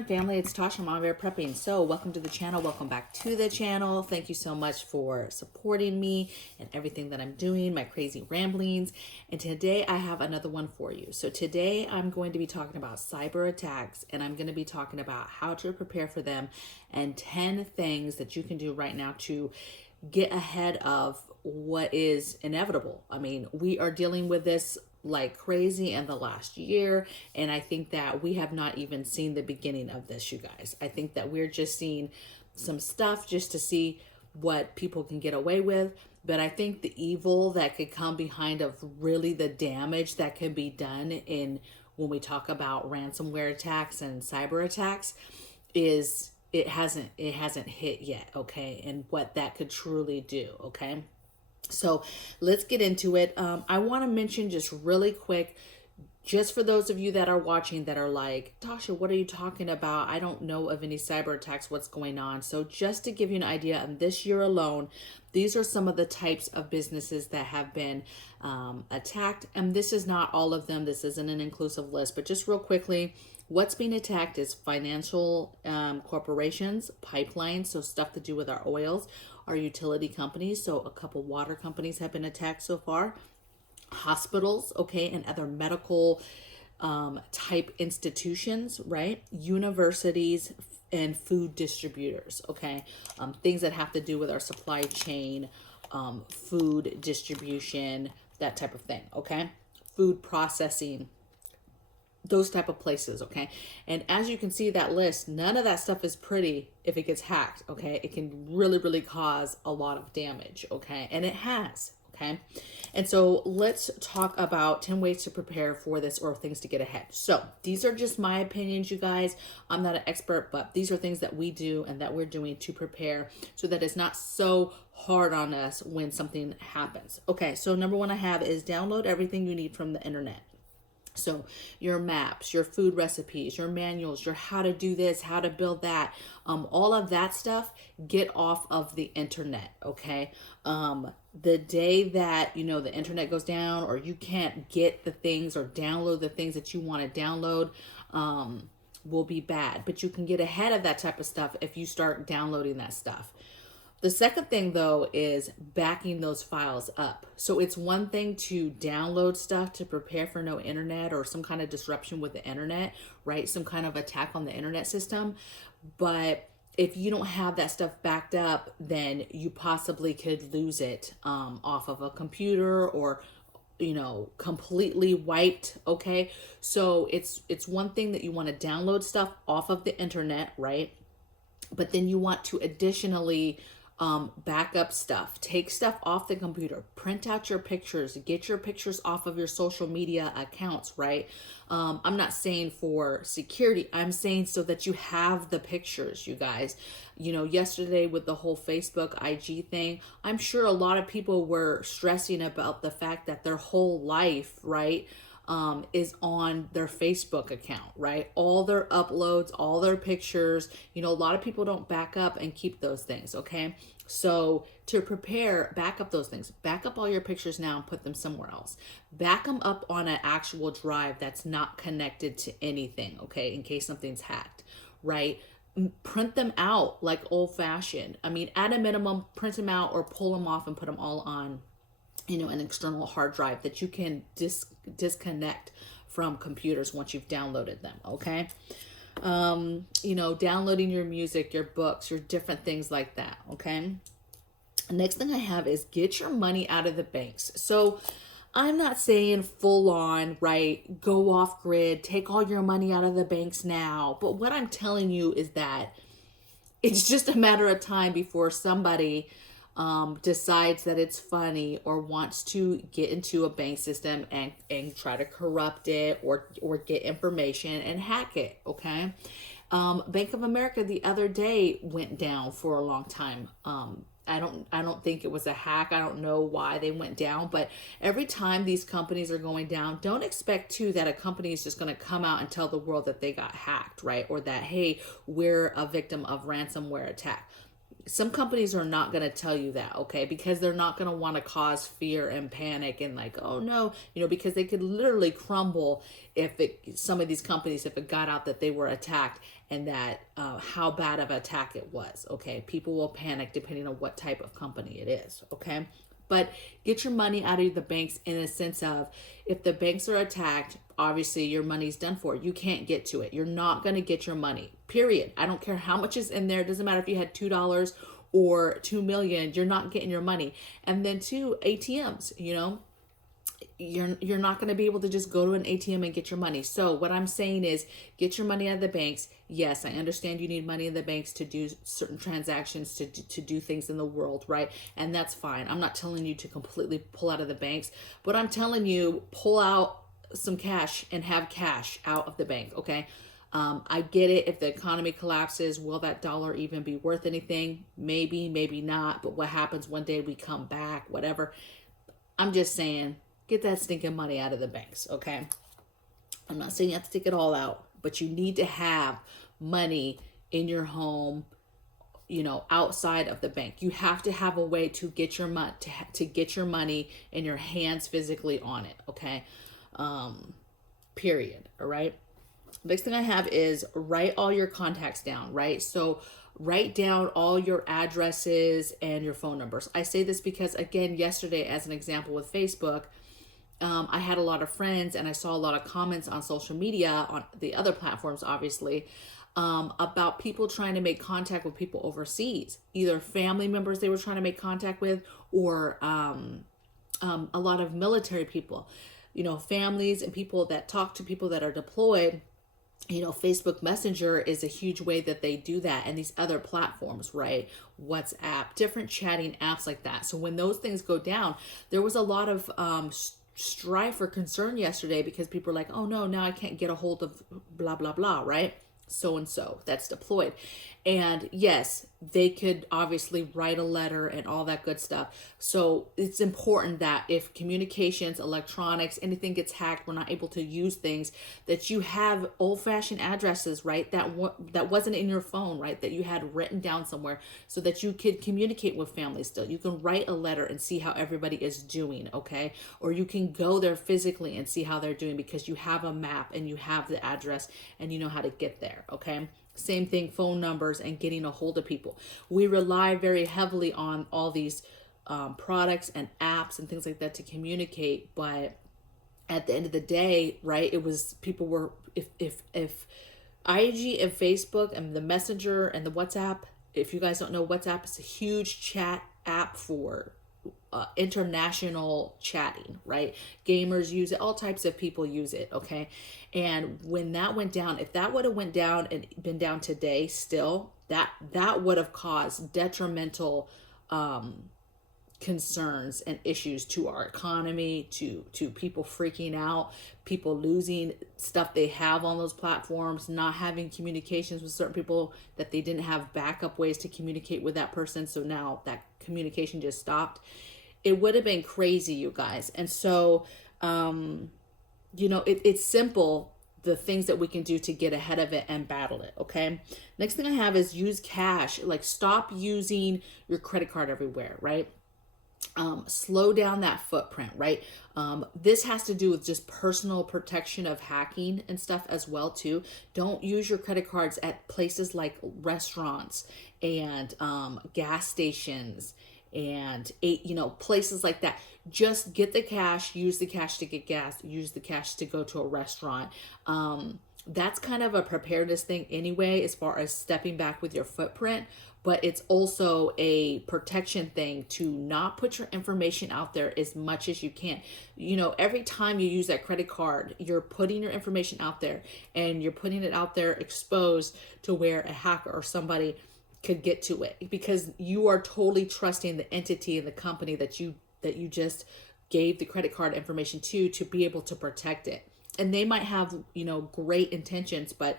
morning, family. It's Tasha, MAMABEAR Prepping. So welcome to the channel. Welcome back to the channel. Thank you so much for supporting me and everything that I'm doing, my crazy ramblings. And today I have another one for you. So today I'm going to be talking about cyber attacks, and I'm going to be talking about how to prepare for them and 10 things that you can do right now to get ahead of what is inevitable. I mean, we are dealing with this like crazy in the last year, and I think that we have not even seen the beginning of this, you guys. I think that we're just seeing some stuff just to see what people can get away with, but I think the evil that could come behind of really the damage that can be done in when we talk about ransomware attacks and cyber attacks is it hasn't hit yet, okay, and what that could truly do, okay. So let's get into it. I want to mention just really quick, just for those of you that are watching that are like, Tasha, what are you talking about? I don't know of any cyber attacks. What's going on? So just to give you an idea, on this year alone, these are some of the types of businesses that have been attacked. And this is not all of them. This isn't an inclusive list, but just real quickly, what's being attacked is financial corporations, pipelines, so stuff to do with our oils, our utility companies. So a couple water companies have been attacked so far. Hospitals, okay, and other medical type institutions, right? Universities and food distributors, okay? Things that have to do with our supply chain, food distribution, that type of thing, okay? Food processing, those type of places, okay? And as you can see that list, none of that stuff is pretty if it gets hacked, okay? It can really, really cause a lot of damage, okay? And it has, okay? And so let's talk about 10 ways to prepare for this or things to get ahead. So these are just my opinions, you guys. I'm not an expert, but these are things that we do and that we're doing to prepare so that it's not so hard on us when something happens. Okay, so number one I have is download everything you need from the internet. So your maps, your food recipes, your manuals, your how to do this, how to build that, all of that stuff, get off of the internet, okay? The day that, you know, the internet goes down or you can't get the things or download the things that you want to download, will be bad. But you can get ahead of that type of stuff if you start downloading that stuff. The second thing, though, is backing those files up. So it's one thing to download stuff to prepare for no internet or some kind of disruption with the internet, right? Some kind of attack on the internet system. But if you don't have that stuff backed up, then you possibly could lose it off of a computer or, you know, completely wiped, okay? So it's one thing that you want to download stuff off of the internet, right? But then you want to additionally back up stuff, take stuff off the computer, print out your pictures, get your pictures off of your social media accounts, right? I'm not saying for security, I'm saying so that you have the pictures, you guys. You know, yesterday with the whole Facebook IG thing, I'm sure a lot of people were stressing about the fact that their whole life, right, is on their Facebook account, right? All their uploads, all their pictures, you know, a lot of people don't back up and keep those things, okay? So to prepare, back up those things. Back up all your pictures now and put them somewhere else. Back them up on an actual drive that's not connected to anything, okay? In case something's hacked, right? Print them out like old fashioned. I mean, at a minimum, print them out or pull them off and put them all on, you know, an external hard drive that you can disconnect from computers once you've downloaded them, okay? You know, downloading your music, your books, your different things like that, okay? Next thing I have is get your money out of the banks. So I'm not saying full on, right, go off grid, take all your money out of the banks now. But what I'm telling you is that it's just a matter of time before somebody decides that it's funny or wants to get into a bank system and try to corrupt it or get information and hack it, okay? Bank of America the other day went down for a long time. I don't think it was a hack. I don't know why they went down, but every time these companies are going down, don't expect too that a company is just going to come out and tell the world that they got hacked, right? Or that, hey, we're a victim of ransomware attack. some companies are not going to tell you that, okay? Because they're not going to want to cause fear and panic and like, oh no, because they could literally crumble if some of these companies, if it got out that they were attacked and that how bad of an attack it was, okay? People will panic depending on what type of company it is, okay? But get your money out of the banks in a sense of, if the banks are attacked, obviously your money's done for. You can't get to it. You're not going to get your money, period. I don't care how much is in there. It doesn't matter if you had $2 or 2 million, you're not getting your money. And then two, ATMs, you're not going to be able to just go to an ATM and get your money. So what I'm saying is, get your money out of the banks. Yes, I understand you need money in the banks to do certain transactions, to do things in the world, right? And that's fine. I'm not telling you to completely pull out of the banks, but I'm telling you, pull out some cash and have cash out of the bank, okay? I get it. If the economy collapses, will that dollar even be worth anything? Maybe, maybe not. But what happens one day we come back, whatever. I'm just saying, get that stinking money out of the banks, okay? I'm not saying you have to take it all out, but you need to have money in your home, outside of the bank. You have to have a way to get your to get your money in your hands physically on it, okay? Period, all right? Next thing I have is write all your contacts down, right? So write down all your addresses and your phone numbers. I say this because, again, yesterday, as an example with Facebook, I had a lot of friends and I saw a lot of comments on social media, on the other platforms, obviously, about people trying to make contact with people overseas, either family members they were trying to make contact with, or a lot of military people, families and people that talk to people that are deployed. Facebook Messenger is a huge way that they do that, and these other platforms, right? WhatsApp, different chatting apps like that. So when those things go down, there was a lot of strife or concern yesterday because people are like, oh no, now I can't get a hold of blah, blah, blah, right? So-and-so that's deployed. And yes, they could obviously write a letter and all that good stuff. So it's important that if communications, electronics, anything gets hacked, we're not able to use things, that you have old-fashioned addresses, right? That wasn't in your phone, right? That you had written down somewhere so that you could communicate with family still. You can write a letter and see how everybody is doing, okay? Or you can go there physically and see how they're doing because you have a map and you have the address and you know how to get there, okay? Same thing, phone numbers and getting a hold of people. We rely very heavily on all these products and apps and things like that to communicate. But at the end of the day, right, it was people were, if IG and Facebook and the Messenger and the WhatsApp, if you guys don't know, WhatsApp is a huge chat app for international chatting, right? Gamers use it, all types of people use it, okay? And when that went down, if that would have went down and been down today still, that would have caused detrimental concerns and issues to our economy, to people freaking out, people losing stuff they have on those platforms, not having communications with certain people that they didn't have backup ways to communicate with that person. So now that communication just stopped. It would have been crazy, you guys. And so, it's simple, the things that we can do to get ahead of it and battle it, okay? Next thing I have is use cash. Like, stop using your credit card everywhere, right? Slow down that footprint, right? This has to do with just personal protection of hacking and stuff as well too. Don't use your credit cards at places like restaurants and gas stations and places like that. Just get the cash, use the cash to get gas, use the cash to go to a restaurant. That's kind of a preparedness thing anyway, as far as stepping back with your footprint, but it's also a protection thing to not put your information out there as much as you can. Every time you use that credit card, you're putting your information out there, and you're putting it out there exposed to where a hacker or somebody could get to it, because you are totally trusting the entity and the company that you just gave the credit card information to be able to protect it. And they might have, great intentions, but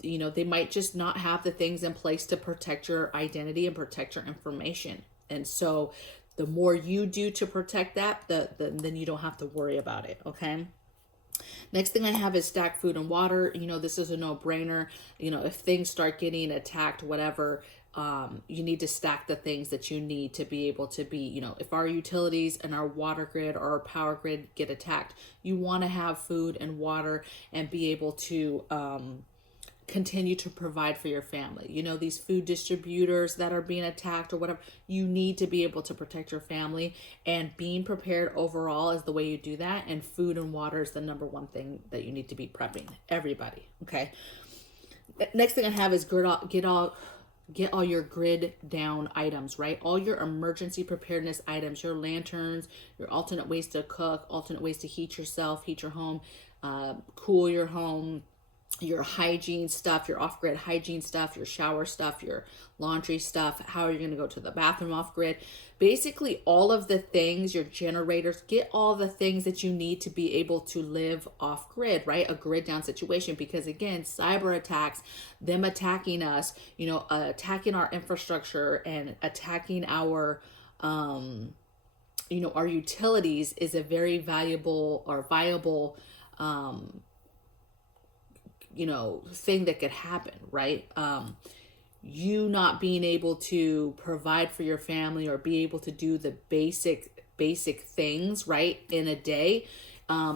they might just not have the things in place to protect your identity and protect your information. And so the more you do to protect that, then you don't have to worry about it, okay? Next thing I have is stack food and water. This is a no-brainer. If things start getting attacked, whatever, you need to stack the things that you need to be able to be, if our utilities and our water grid or our power grid get attacked, you want to have food and water and be able to continue to provide for your family. These food distributors that are being attacked or whatever, you need to be able to protect your family, and being prepared overall is the way you do that. And food and water is the number one thing that you need to be prepping everybody. Okay. Next thing I have is get all your grid down items, right? All your emergency preparedness items, your lanterns, your alternate ways to cook, alternate ways to heat yourself, heat your home, cool your home, your hygiene stuff, your off-grid hygiene stuff, your shower stuff, your laundry stuff, how are you going to go to the bathroom off-grid? Basically, all of the things, your generators, get all the things that you need to be able to live off-grid, right? A grid down situation, because again, cyber attacks, them attacking us, attacking our infrastructure and attacking our, our utilities is a very valuable or viable thing that could happen, right? You not being able to provide for your family or be able to do the basic things, right, in a day,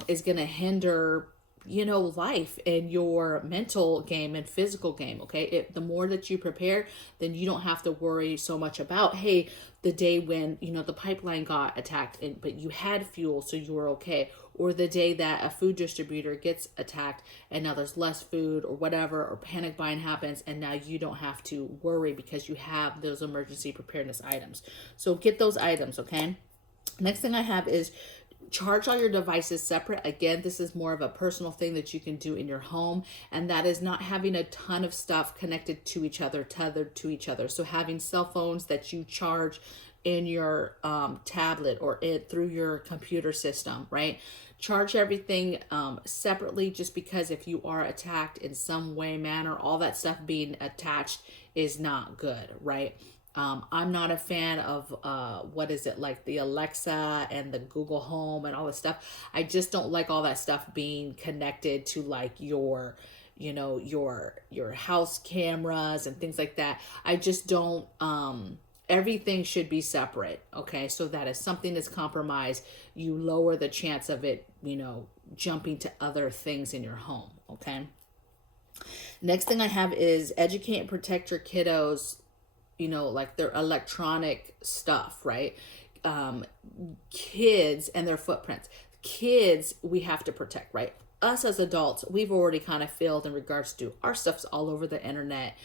is going to hinder, life and your mental game and physical game. Okay. The more that you prepare, then you don't have to worry so much about, hey, the day when, the pipeline got attacked but you had fuel, so you were okay. Or the day that a food distributor gets attacked and now there's less food or whatever, or panic buying happens and now you don't have to worry because you have those emergency preparedness items. So get those items, okay? Next thing I have is charge all your devices separate. Again, this is more of a personal thing that you can do in your home, and that is not having a ton of stuff connected to each other, tethered to each other. So having cell phones that you charge in your tablet or through your computer system, right? Charge everything separately, just because if you are attacked in some way, manner, all that stuff being attached is not good, right? I'm not a fan of like the Alexa and the Google Home and all this stuff. I just don't like all that stuff being connected to like your house cameras and things like that. I just don't, everything should be separate. Okay. So that if something is compromised, you lower the chance of it, jumping to other things in your home. Okay. Next thing I have is educate and protect your kiddos, like their electronic stuff, right? Kids and their footprints. Kids, we have to protect, right? Us as adults, we've already kind of failed in regards to our stuff's all over the internet.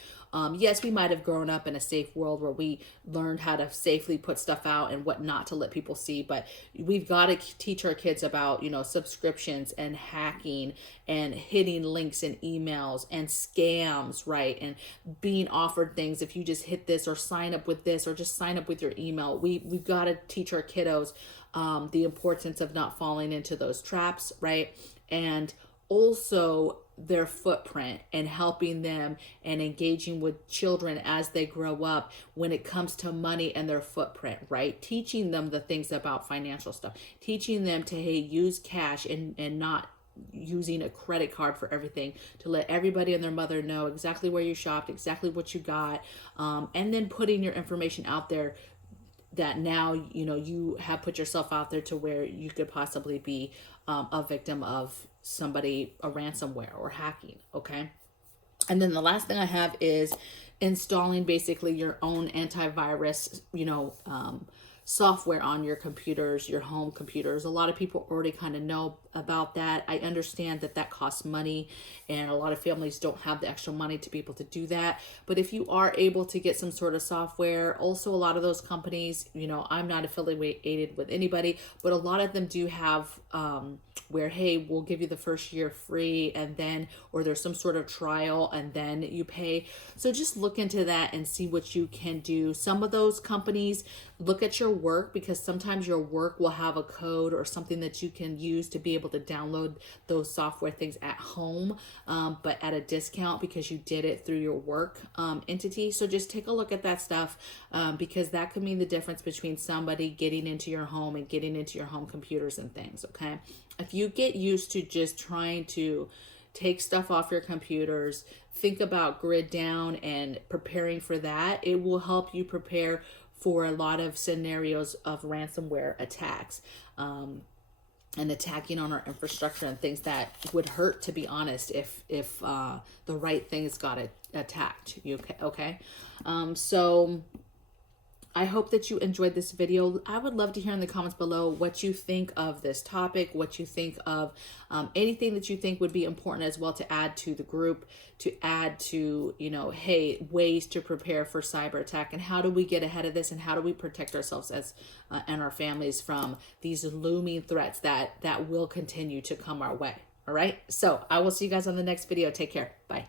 Yes, we might have grown up in a safe world where we learned how to safely put stuff out and what not to let people see, but we've got to teach our kids about, subscriptions and hacking and hitting links in emails and scams, right? And being offered things if you just hit this or sign up with this or just sign up with your email. We've got to teach our kiddos the importance of not falling into those traps, right? And also their footprint and helping them and engaging with children as they grow up when it comes to money and their footprint, right? Teaching them the things about financial stuff, teaching them to, hey, use cash and not using a credit card for everything, to let everybody and their mother know exactly where you shopped, exactly what you got, and then putting your information out there that now, you have put yourself out there to where you could possibly be a victim of a ransomware or hacking. Okay. And then the last thing I have is installing basically your own antivirus, software on your computers, your home computers. A lot of people already kind of know about that. I understand that costs money and a lot of families don't have the extra money to be able to do that. But if you are able to get some sort of software, also a lot of those companies, I'm not affiliated with anybody, but a lot of them do have where, hey, we'll give you the first year free and then, or there's some sort of trial and then you pay. So just look into that and see what you can do. Some of those companies, look at your work, because sometimes your work will have a code or something that you can use to be able to download those software things at home, but at a discount because you did it through your work entity. So just take a look at that stuff, because that could mean the difference between somebody getting into your home and getting into your home computers and things. Okay. If you get used to just trying to take stuff off your computers, think about grid down and preparing for that. It will help you prepare for a lot of scenarios of ransomware attacks. And attacking on our infrastructure and things that would hurt, to be honest, if the right things got attacked. Okay? So I hope that you enjoyed this video. I would love to hear in the comments below what you think of this topic, what you think of anything that you think would be important as well to add to the group, to add to, you know, hey, ways to prepare for cyber attack, and how do we get ahead of this, and how do we protect ourselves as and our families from these looming threats that will continue to come our way. All right. So I will see you guys on the next video. Take care. Bye.